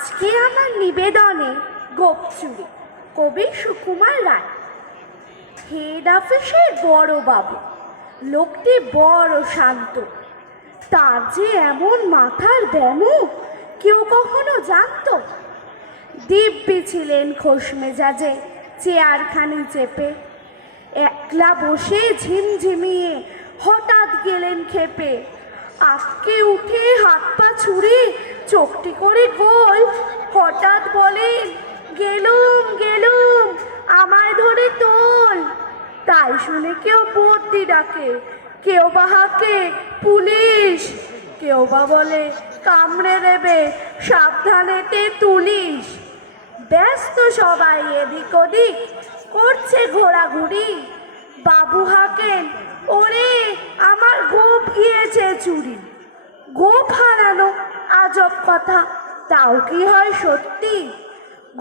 আজকে আমার নিবেদনে গোপ চুরি, কবি সুকুমার রায়। হেড অফিসের বড় বাবু, লোকটি বড় শান্ত। তার যে এমন মাথার ব্যামো কেউ কখনো জানতো? দিব্যি ছিলেন খোশ মেজাজে, চেয়ারখানি চেপে। একলা বসে ঝিমঝিমিয়ে হঠাৎ গেলেন খেপে। আটকে উঠে হাত পা ছুড়ে চোখটি করে গোল, হঠাৎ বলেন, গেলুম গেলুম, আমায় ধরে তোল। তাই শুনে কেউ বর্দি ডাকে, কেউ বা হাঁকে পুলিশ, কেউ বা বলে কামড়ে দেবে, সাবধানেতে তুলিস। ব্যস্ত সবাই এদিক ওদিক করছে ঘোরাঘুরি। বাবু হাঁকেন, ওরে আমার গোপ গিয়েছে চুরি। গোপ হারানো আজব কথা, তাও কি হয় সত্যি?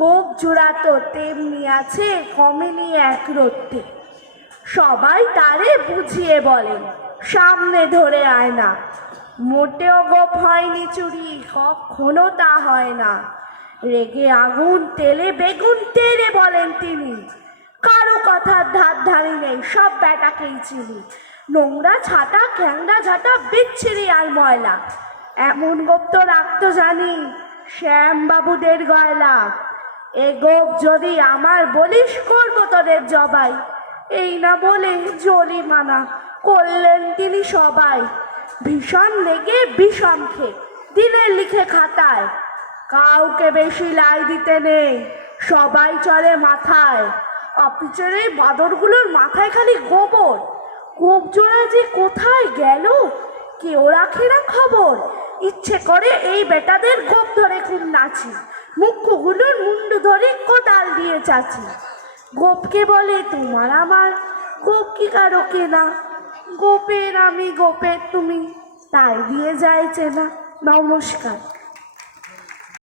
গোপ জোড়া তো তেমনি আছে, কমেনি এক রত্তি। সবাই তারে বুঝিয়ে বলেন, সামনে ধরে আয় না। মোটেও গোপ হয়নি চুরি, কখনো তা হয় না। রেগে আগুন তেলে বেগুন তেড়ে বলেন তিনি, কারো কথার ধার ধারি নেই, সব ব্যাটাকেই চিনি। নোংরা ছাটা খ্যাংরা ঝাঁটা বিচ্ছিরি আর ময়লা, এমন গোপ তো রাখতো জানি শ্যামবাবুদের গয়লা। এ গোপ যদি আমার বলিস, করবো তোদের জবাই। এই না বলে জরিমানা করলেন তিনি সবাই। ভীষণ লেগে বিষম খেয়ে দিলেন লিখে খাতায়, কাউকে বেশি লাই দিতে নেই, সবাই চলে মাথায়। অফিসের এই বাদরগুলোর মাথায় খালি গোবর, গোপ জোড়া যে কোথায় গেল কেউ রাখে না খবর। ইচ্ছে করে এই বেটাদের গোপ ধরে খুব নাচি, মুখ্যগুলোর মুন্ডু ধরে কোদাল দিয়ে চাচি। গোপকে বলে তোমার আমার, গোপ কি কারো কেনা? গোপের আমি গোপের তুমি, তাই দিয়ে যায় চেনা। নমস্কার।